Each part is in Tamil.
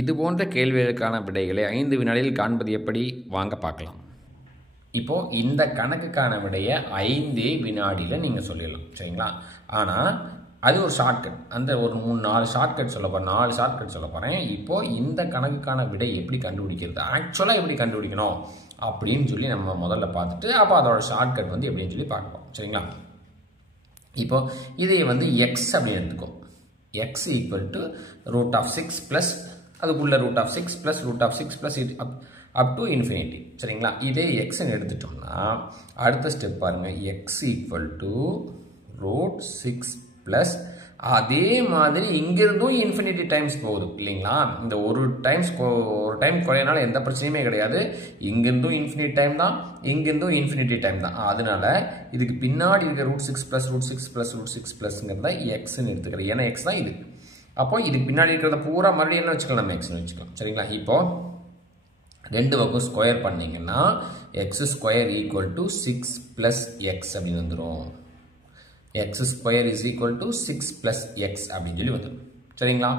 இது போன்ற கேள்விகளுக்கான விடைகளை 5 வினாடியில் காண்பது எப்படி வாங்க பார்க்கலாம். இப்போது இந்த கணக்குக்கான விடையை 5 வினாடியில் நீங்கள் சொல்லிடலாம், சரிங்களா? ஆனால் அது ஒரு ஷார்ட்கட். அந்த ஒரு 3-4 ஷார்ட்கட் சொல்ல போகிறேன், 4 ஷார்ட்கட் சொல்ல போகிறேன். இப்போது இந்த கணக்குக்கான விடை எப்படி கண்டுபிடிக்கிறது, ஆக்சுவலாக எப்படி கண்டுபிடிக்கணும் அப்படின்னு சொல்லி நம்ம முதல்ல பார்த்துட்டு அப்போ அதோட ஷார்ட்கட் வந்து எப்படின்னு சொல்லி பார்க்கலாம், சரிங்களா? இப்போது இதை வந்து எக்ஸ் அப்படின்னு எடுத்துக்கோ. எக்ஸ் ஈக்குவல் டு √6 ப்ளஸ் அதுக்குள்ள √6 plus √6 plus up to infinity, சரிங்களா? இதே எக்ஸ்ன்னு எடுத்துட்டோம்னா அடுத்த ஸ்டெப் பாருங்கள், எக்ஸ் ஈக்குவல் டு √6 ப்ளஸ் அதே மாதிரி இங்கிருந்தும் இன்ஃபினிட்டி டைம்ஸ் போகுது இல்லைங்களா? இந்த ஒரு டைம் குறையனால எந்த பிரச்சனையுமே கிடையாது. இங்கிருந்தும் இன்ஃபினிட்டி டைம் தான், இங்கிருந்தும் இன்ஃபினிட்டி டைம் தான். அதனால இதுக்கு பின்னாடி இருக்க √6 ப்ளஸ் √6 ப்ளஸ் √6 ப்ளஸ்ங்கிறத எக்ஸ்ன்னு எடுத்துக்கிறேன். ஏன்னா எக்ஸ் தான் இது. அப்போ இதுக்கு பின்னாடி இருக்கிறத பூரா மறுபடியும் என்ன வச்சுக்கலாம், நம்ம எக்ஸ்ன்னு வச்சுக்கலாம், சரிங்களா? இப்போ ரெண்டு பக்கம் ஸ்கொயர் பண்ணிங்கன்னா X square equal to 6 plus X அப்படின்னு வந்துடும். X square is equal to 6 plus X அப்படின்னு சொல்லி வந்துடும், சரிங்களா?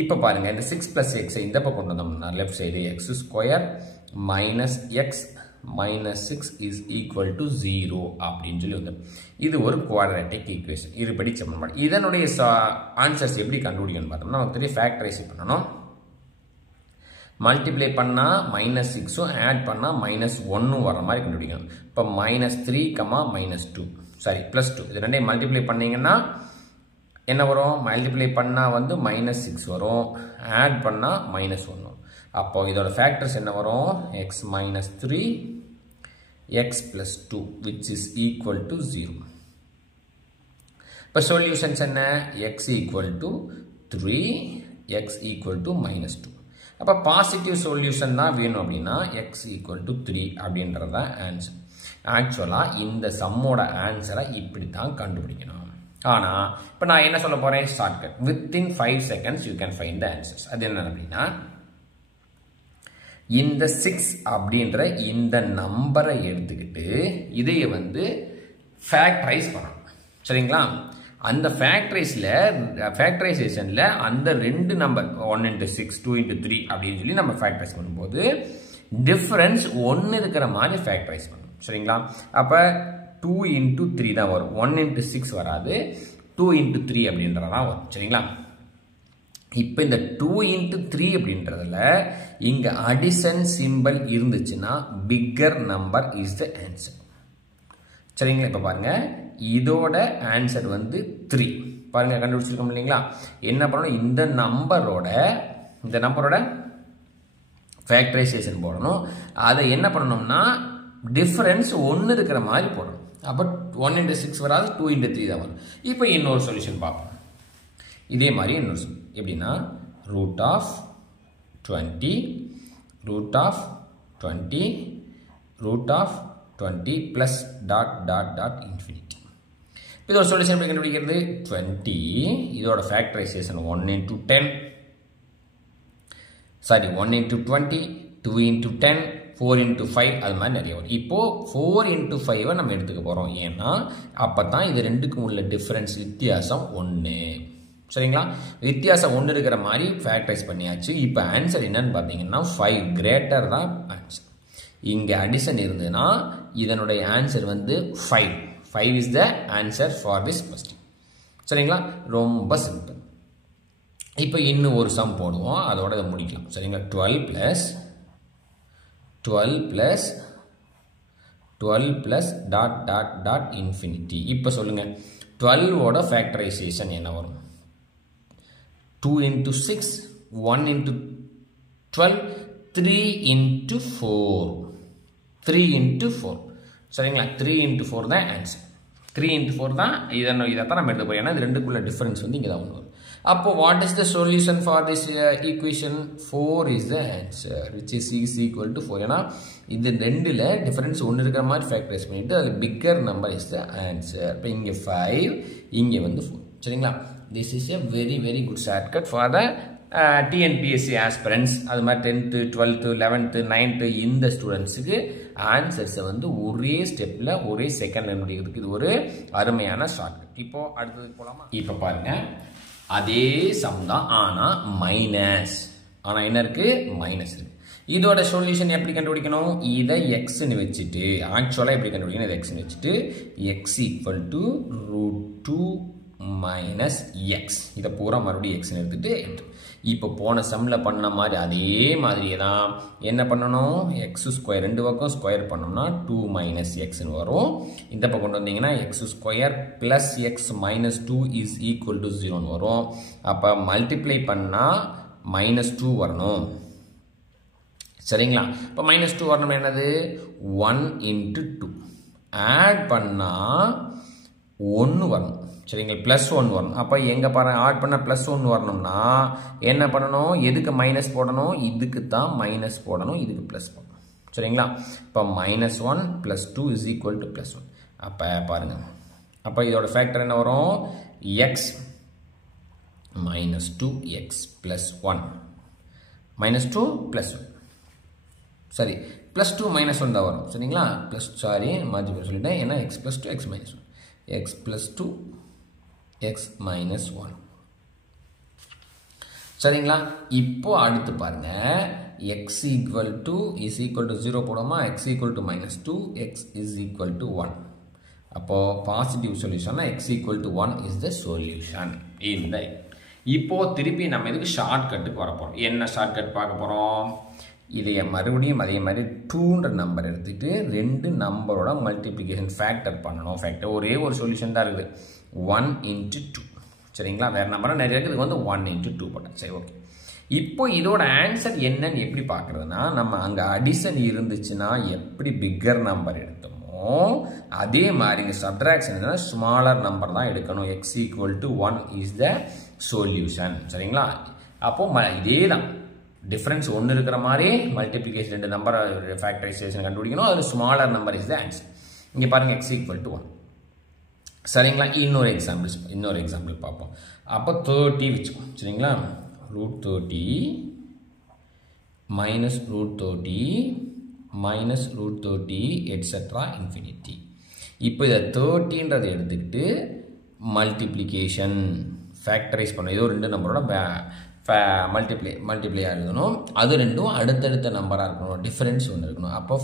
இப்போ பாருங்கள், இந்த 6 ப்ளஸ் எக்ஸை இந்த பக்கம் கொண்டு வந்தோம்னா left side X square minus X minus 6 is equal to 0 அப்படின்னு சொல்லி வந்துடும். இது ஒரு குவாட்ரேட்டிக் ஈக்குவேஷன், இருபடி சமன்பாடு. இதனுடைய ஆன்சர்ஸ் எப்படி கண்டுபிடிக்கணும்னு பார்த்தோம்னா நமக்கு தெரிய ஃபேக்டரைஸ் பண்ணணும். மல்டிப்ளை பண்ணால் -6 ஆட் பண்ணால் -1 வர மாதிரி கண்டுபிடிக்கணும். இப்போ -3, -2 சாரி +2 இது ரெண்டையும் மல்டிப்ளை பண்ணிங்கன்னா என்ன வரும்? மல்டிப்ளை பண்ணால் வந்து -6 வரும், ஆட் பண்ணால் -1 வரும். அப்போ இதோட ஃபேக்டர்ஸ் என்ன வரும்? x -3 x +2 which is equal to 0. இப்போ சொல்யூஷன்ஸ் என்ன? x equal to 3 x equal to -2. அப்போ பாசிட்டிவ் சொல்யூஷன் தான் வேணும் அப்படின்னா x equal to 3 அப்படின்றது தான் ஆன்சர். ஆக்சுவலாக இந்த சம்மோட ஆன்சரை இப்படி தான் கண்டுபிடிக்கணும். ஆனால் இப்போ நான் என்ன சொல்ல போகிறேன்? Shortcut. Within 5 seconds you can find the answers. அது என்ன அப்படின்னா, இந்த 6 அப்படின்ற இந்த நம்பரை எடுத்துக்கிட்டு இதையை வந்து ஃபேக்டரைஸ் பண்ணணும், சரிங்களா? அந்த ஃபேக்டரைசேஷனில் அந்த ரெண்டு நம்பர் 1 × 6 2 × 3 அப்படின்னு சொல்லி நம்ம ஃபேக்டரைஸ் பண்ணும்போது டிஃபரன்ஸ் 1 இருக்கிற மாதிரி ஃபேக்டரைஸ் பண்ணணும், சரிங்களா? அப்போ 2 × 3 தான் வரும், 1 × 6 வராது, 2 × 3 அப்படின்றதான் வரும், சரிங்களா? இப்போ இந்த 2 × 3 அப்படின்றதுல இங்கே அடிஷன் சிம்பிள் இருந்துச்சுன்னா bigger number is the answer, சரிங்களா? இப்போ பாருங்கள், இதோட ஆன்சர் வந்து 3 பாருங்கள், கண்டுபிடிச்சிருக்கோம் இல்லைங்களா? என்ன பண்ணணும்? இந்த நம்பரோட ஃபேக்டரைசேஷன் போடணும். அதை என்ன பண்ணணும்னா டிஃபரன்ஸ் 1 இருக்கிற மாதிரி போடணும். அப்போ 1 × 6 வராது, 2 × 3 தான் வரும். இப்போ இன்னொரு சொல்யூஷன் பார்ப்போம். இதே மாதிரி இன்னொரு எப்படின்னா √20 √20 ப்ளஸ் இன்ஃபினிட்டி. இதோட சொல்யூஷன் எப்படி கண்டுபிடிக்கிறது? 20 இதோட ஃபேக்டரைசேஷன் 1 × 10 சாரி 1 × 20 2 × 10 4 × 5 அது மாதிரி நிறைய வரும். இப்போது 4 × 5 நம்ம எடுத்துக்க போகிறோம். ஏன்னா அப்போ தான் இது ரெண்டுக்கும் உள்ள டிஃப்ரென்ஸ் வித்தியாசம் 1, சரிங்களா? வித்தியாசம் 1 இருக்கிற மாதிரி ஃபேக்டரைஸ் பண்ணியாச்சு. இப்போ ஆன்சர் என்னன்னு பார்த்தீங்கன்னா 5 கிரேட்டர் தான் ஆன்சர். இங்கே அடிஷன் இருந்ததுன்னா இதனுடைய ஆன்சர் வந்து 5 is the answer for this question, சரிங்களா? ரொம்ப சிம்பிள். இப்போ இன்னும் ஒரு சம் போடுவோம், அதோட இதை முடிக்கலாம், சரிங்களா? 12 ப்ளஸ் இன்ஃபினிட்டி. இப்போ சொல்லுங்கள், 12ஓட ஃபேக்டரைசேஷன் என்ன வரும்? 2 × 6 1 × 12 3 × 4 3 × 4, சரிங்களா? 3 × 4 தான் ஆன்சர். 3 × 4 தான் இதைத்தான் நம்ம எடுத்து போய், ஏன்னா இது ரெண்டுக்குள்ள டிஃபரன்ஸ் வந்து இங்கே தான் ஒன்று வரும். அப்போ what is the solution for this equation? 4 is the answer which is equal to 4. ஏன்னா இது ரெண்டில் டிஃபரன்ஸ் 1 இருக்கிற மாதிரி ஃபேக்டரைஸ் பண்ணிவிட்டு அதில் bigger number is the answer. இப்போ இங்கே 5 இங்கே வந்து 4, சரிங்களா? This is a very very good shortcut for the TNPSC aspirants, அது மாதிரி 10th 12th 11th 9th இந்த ஸ்டூடெண்ட்ஸுக்கு ஆன்சர்ஸை வந்து ஒரே ஸ்டெப்பில் ஒரே செகண்டில் முடிக்கிறதுக்கு இது ஒரு அருமையான ஷார்ட்கட். இப்போது அடுத்தது போகலாமா? இப்போ பாருங்கள், அதே சம் தான், ஆனால் மைனஸ் ஆனால் என்ன இருக்குது மைனஸ் இருக்குது. இதோட சொல்யூஷன் எப்படி கண்டுபிடிக்கணும்? இதை எக்ஸ்ன்னு வச்சுட்டு ஆக்சுவலாக எப்படி கண்டுபிடிக்கணும்? இதை எக்ஸ்ன்னு வச்சுட்டு X equal to √2 minus X, இதை பூரா மறுபடியும் எக்ஸ்ன்னு எடுத்துகிட்டு என்ட்ரு. இப்போ போன சம்மில் பண்ண மாதிரி அதே மாதிரியே தான் என்ன பண்ணணும்? எக்ஸ் ஸ்கொயர் ரெண்டு பக்கம் ஸ்கொயர் பண்ணோம்னா 2 மைனஸ் எக்ஸ்ன்னு வரும். இந்த பக்கம் கொண்டு வந்தீங்கன்னா x square plus x minus 2 is equal to 0ன்னு வரும். அப்போ மல்டிப்ளை பண்ணால் -2 வரணும். சரிங்களா? இப்போ -2 வரணும் என்னது? 1 × 2 ஆட் பண்ணால் 1 வரணும். சரிங்களா? +1 வரணும். அப்போ எங்கே பாருங்க ஆட் பண்ணால் +1 வரணும்னா என்ன பண்ணணும்? எதுக்கு மைனஸ் போடணும்? இதுக்கு தான் மைனஸ் போடணும், இதுக்கு ப்ளஸ் போடணும். சரிங்களா? இப்போ -1 + 2 இஸ் ஈக்குவல் டு +1. அப்போ பாருங்கள், அப்போ இதோட ஃபேக்டர் என்ன வரும்? எக்ஸ் -2x + 1 -2 + 1 சரி +2 -1 தான் வரும். சரிங்களா? சாரி மாற்றி சொல்லிட்டேன். ஏன்னா x + 2 x - 1 x + 2 x - 1. சரிங்களா? இப்போ அடுத்து பாருங்க, x = 0 போடுமா? x = -2 x = 1. அப்போ positive solution x = 1 is the solution. இந்த இப்போ திருப்பி நம்ம இதுக்கு ஷார்ட்கட்டுக்கு வர போகிறோம். என்ன ஷார்ட்கட் பார்க்க போகிறோம்? இதைய மறுபடியும் அதே மாதிரி 2ன்ற நம்பர் எடுத்துகிட்டு ரெண்டு நம்பரோட மல்டிப்ளிகேஷன் ஃபேக்டர் பண்ணணும். ஃபேக்டர் ஒரே ஒரு சொல்யூஷன் தான் இருக்குது, 1 × 2. சரிங்களா? வேறு நம்பராக நிறைய இருக்குது, இதுக்கு வந்து 1 × 2 போட்டேன். சரி, ஓகே. இப்போ இதோட ஆன்சர் என்னன்னு எப்படி பார்க்குறதுனா, நம்ம அங்கே அடிஷன் இருந்துச்சுன்னா எப்படி பிக்கர் நம்பர் எடுத்தோமோ அதே மாதிரி இங்கே சப்ட்ராக்ஷன் இருந்தால் ஸ்மாலர் நம்பர் தான் எடுக்கணும். x = 1 is the solution. சரிங்களா? அப்போ இதே தான் டிஃபரன்ஸ் ஒன்று இருக்கிற மாதிரி மல்டிப்ளிகேஷன் ரெண்டு நம்பர் ஃபேக்டரைசேஷன் கண்டுபிடிக்கணும். அதில் smaller number is the answer. இங்கே பாருங்கள் x = 1. சரிங்களா? இன்னொரு எக்ஸாம்பிள் பார்ப்போம். அப்போ 30 வச்சுக்கோம். சரிங்களா? √30 -√30 -√30 எட்ஸெட்ரா இன்ஃபினிட்டி. இப்போ இதை 30ன்றதை எடுத்துக்கிட்டு மல்டிப்ளிகேஷன் ஃபேக்டரைஸ் பண்ணணும். ஏதோ ரெண்டு நம்பரோட மல்டிப்ளை எழுதணும். அது ரெண்டும் அடுத்தடுத்த நம்பராக இருக்கணும், டிஃபரன்ஸ் ஒன்று இருக்கணும். அப்போ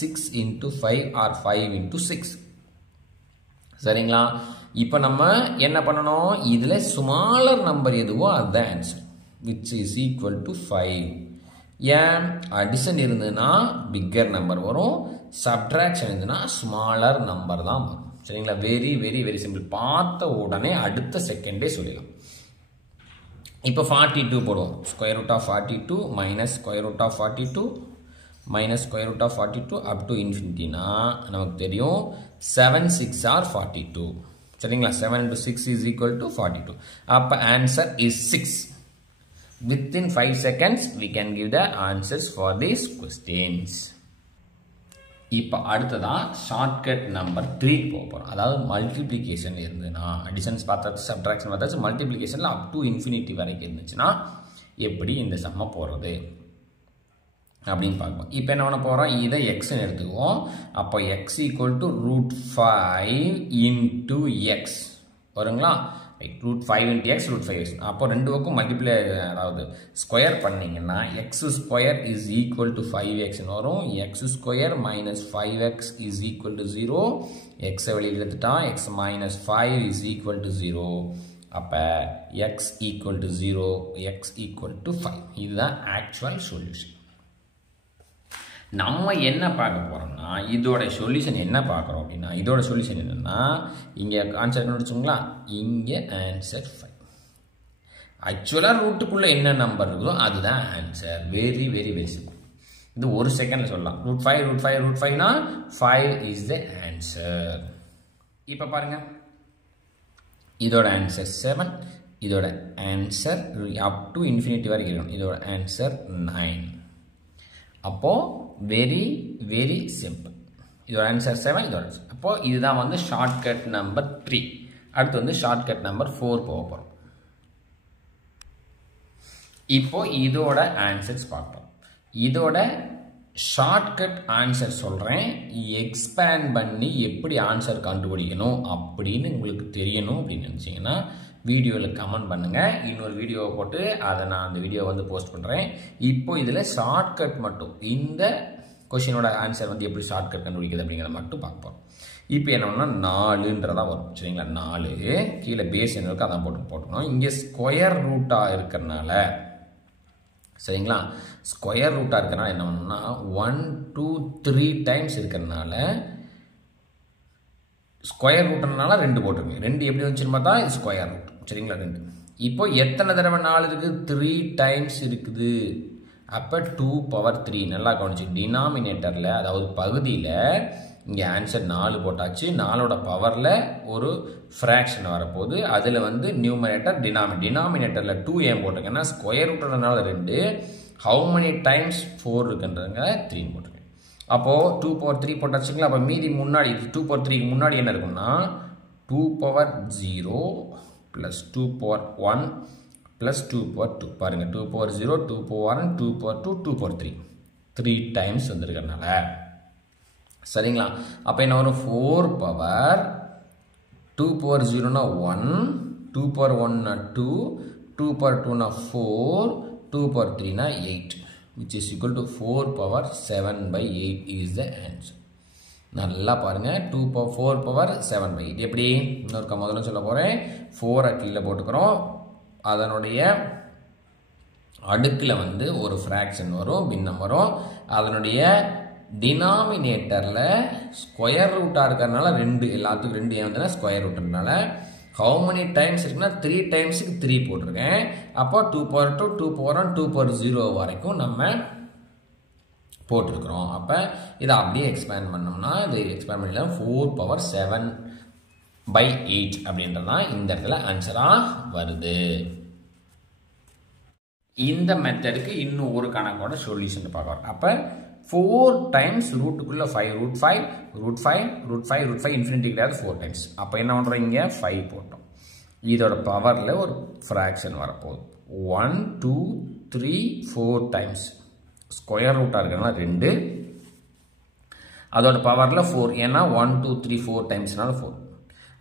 6 × 5 ஆர் 5 × 6. சரிங்களா? இப்போ நம்ம என்ன பண்ணணும்? இதில் ஸ்மாலர் நம்பர் எதுவோ அதுதான் answer, which is equal to 5. ஏன்? அடிஷன் இருந்ததுன்னா பிக்கர் நம்பர் வரும், சப்ட்ராக்ஷன் இருந்ததுன்னா ஸ்மாலர் நம்பர் தான் வரும். சரிங்களா? Very very very simple. பார்த்த உடனே அடுத்த செகண்டே சொல்லிடலாம். இப்போ 42 போடுவோம். √42 -√42 -√42 அப் டு இன்ஃபினிட்டினா நமக்கு தெரியும் 7 6 ஆர் 42. சரிங்களா? 7 × 6 இஸ் ஈக்குவல் டு 42. அப்போ answer is 6. Within 5 seconds we can give the answers for these questions. இப்போ அடுத்ததான் ஷார்ட்கட் நம்பர் 3 போக போகிறோம். அதாவது மல்டிப்ளிகேஷன் இருந்ததுன்னா, அடிஷன்ஸ் பார்த்தாச்சு, சப்ட்ராக்ஷன் பார்த்தாச்சு, மல்டிப்ளிகேஷனில் அப் டு இன்ஃபினிட்டி வரைக்கும் இருந்துச்சுன்னா எப்படி இந்த சம்மை போகிறது அப்படின்னு பார்ப்போம். இப்போ என்ன பண்ண போகிறோம்? இதை எக்ஸ்ன்னு எடுத்துக்குவோம். அப்போ x = √5 × x வருங்களா? √5 × x √5x. அப்போ ரெண்டு பக்கம் மல்டிப்ளை, அதாவது ஸ்கொயர் பண்ணிங்கன்னா x² is equal to 5x வரும். x² - 5x is equal to 0. எக்ஸை வெளியில் எடுத்துட்டா x - 5 இஸ் ஈக்குவல் டு 0. அப்போ x = 0, x = 5. இதுதான் ஆக்சுவல் சொல்யூஷன். நம்ம என்ன பார்க்க போகிறோம்னா, இதோட சொல்யூஷன் என்ன பார்க்குறோம் அப்படின்னா, இதோட சொல்யூஷன் என்னென்னா, இங்கே ஆன்சர் கண்டுபிடிச்சோங்களா? இங்கே ஆன்சர் 5. ஆக்சுவலாக ரூட்டுக்குள்ளே என்ன நம்பர் இருக்குதோ அதுதான் answer. Very very very simple. இது ஒரு செகண்டில் சொல்லலாம். √5 5 இஸ் த ஆன்சர். இப்போ பாருங்கள், இதோட ஆன்சர் 7, இதோட ஆன்சர் அப் டு இன்ஃபினிட்டி வரைக்கும் இருக்கணும். இதோட ஆன்சர் 9. அப்போது வெரி வெரி சிம்பிள். இதோட ஆன்சர் 7, இதோட ஆன்சர். அப்போது இதுதான் வந்து ஷார்ட்கட் நம்பர் 3. அடுத்து வந்து ஷார்ட்கட் நம்பர் 4 போக போகிறோம். இப்போ இதோட ஆன்சர்ஸ் பார்ப்போம். இதோட ஷார்ட்கட் ஆன்சர் சொல்கிறேன். எக்ஸ்பேண்ட் பண்ணி எப்படி ஆன்சர் கண்டுபிடிக்கணும் அப்படின்னு உங்களுக்கு தெரியணும் அப்படின்னு நினச்சிங்கன்னா வீடியோவில் கமெண்ட் பண்ணுங்கள். இன்னொரு வீடியோவை போட்டு அதை நான் அந்த வீடியோ வந்து போஸ்ட் பண்ணுறேன். இப்போ இதில் ஷார்ட்கட் மட்டும் இந்த கொஷினோட ஆன்சர் வந்து எப்படி ஷார்ட்கட் கண்டுபிடிக்கிறது அப்படிங்கிறத மட்டும் பார்ப்போம். இப்போ என்ன பண்ணால் 4ன்றதா வரும். சரிங்களா, 4 கீழே பேஸ் என்ன இருக்கோ அதான் போட்டுக்கணும். இங்கே ஸ்கொயர் ரூட்டாக இருக்கிறனால, சரிங்களா, ஸ்கொயர் ரூட்டாக இருக்கிறனால என்ன பண்ணணும்னா 1 2 3 டைம்ஸ் இருக்கிறனால ஸ்கொயர் ரூட்னால 2 போட்டுருங்க. 2 எப்படி வந்துச்சுன்னு பார்த்தா இது ஸ்கொயர் ரூட். சரிங்களா, 2. இப்போ எத்தனை தடவை 4 இருக்குது? 3 டைம்ஸ் இருக்குது. அப்போ 2^3. நல்லா கவனிச்சு, டினாமினேட்டரில் அதாவது பகுதியில் இங்கே ஆன்சர் 4 போட்டாச்சு. 4ஓட பவரில் ஒரு ஃப்ராக்ஷன் வரப்போகுது. அதில் வந்து நியூமரேட்டர் டினாமினேட்டரில் 2 ஏன் போட்டிருக்கேன்னா ஸ்கொயர் ரூட்னால 2. ஹவு மெனி டைம்ஸ் 4 இருக்குன்றங்க 3 போட்டிருக்கேன். அப்போது 2^3 போட்டாச்சுங்களா. அப்போ மீதி முன்னாடி 2^3 முன்னாடி என்ன இருக்குன்னா 2^0 + 2^1 + 2^2. பாருங்கள், 2^0 2^1 2^2 2^3 3 டைம்ஸ் வந்துருக்கனால. சரிங்களா, அப்போ என்ன வரும்? 4 2^0 1, 2^1 2, 2^2 4, 2^3 8, which is equal to 4^7/8 is the answer. நல்லா பாருங்கள், 4^7/8 எப்படி? இன்னொரு முதல்ல சொல்ல போகிறேன். 4 கீழே போட்டுக்கிறோம். அதனுடைய அடுக்கில் வந்து ஒரு ஃப்ராக்ஷன் வரும், பின்னம் வரும். அதனுடைய டினாமினேட்டரில் ஸ்கொயர் ரூட்டாக இருக்கிறதுனால 2, எல்லாத்துக்கும் 2 ஏன் வந்ததுன்னா ஸ்கொயர் ரூட்னால. ஹவு மெனி டைம்ஸ் இருக்குன்னா 3 டைம்ஸுக்கு 3 போட்டிருக்கேன். அப்போ 2^2 2^1 2^0 வரைக்கும் நம்ம போட்டிருக்கிறோம். அப்போ இதை அப்படியே எக்ஸ்பேண்ட் பண்ணோம்னா இது எக்ஸ்பேண்ட் பண்ணல 4^7/8 அப்படின்றதான் இந்த இடத்துல ஆன்சராக வருது. இந்த மெத்தடுக்கு இன்னும் ஒரு கணக்கோட சொல்யூஷன் பார்க்குறோம். அப்போ 4 டைம்ஸ் ரூட்டுக்குள்ளே 5 √5 இன்ஃபினிட்டி கிடையாது, 4 டைம்ஸ். அப்போ என்ன பண்ணுறோம்? இங்கே 5 போட்டோம். இதோட பவரில் ஒரு ஃப்ராக்ஷன் வரப்போகுது. 1 2 3 4 டைம்ஸ். ஸ்கொயர் ரூட்டாக இருக்கிறதுனால 2. அதோட பவரில் 4, ஏன்னா 1 2 3 4 டைம்ஸ்னால 4.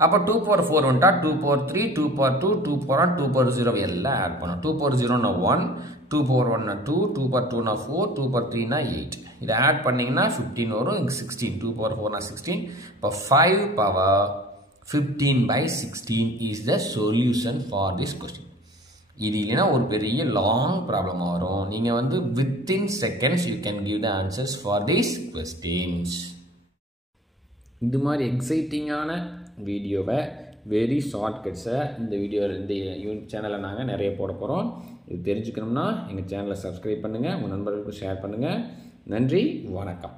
அப்போ 2^4 வந்துட்டா 2^3 2^2 2^1 2^0 எல்லாம் ஆட் பண்ணோம். 2^0 1, 2^1 2, 2^2 4, 2^3 8. இதை ஆட் பண்ணிங்கன்னா 15 வரும். இங்கே 16, 2^4 16. இப்போ 5^15/16 is the solution for this question. இது இல்லைன்னா ஒரு பெரிய லாங் ப்ராப்ளமாக வரும். நீங்கள் வந்து within seconds you can give the answers for these questions. இது மாதிரி எக்ஸைட்டிங்கான வீடியோவை, வெரி ஷார்ட்கட்ஸை இந்த சேனலில் நாங்கள் நிறைய போட போகிறோம். இது தெரிஞ்சுக்கணும்னா எங்கள் சேனலை சப்ஸ்கிரைப் பண்ணுங்கள், உங்கள் நண்பர்களுக்கு ஷேர் பண்ணுங்கள். நன்றி, வணக்கம்.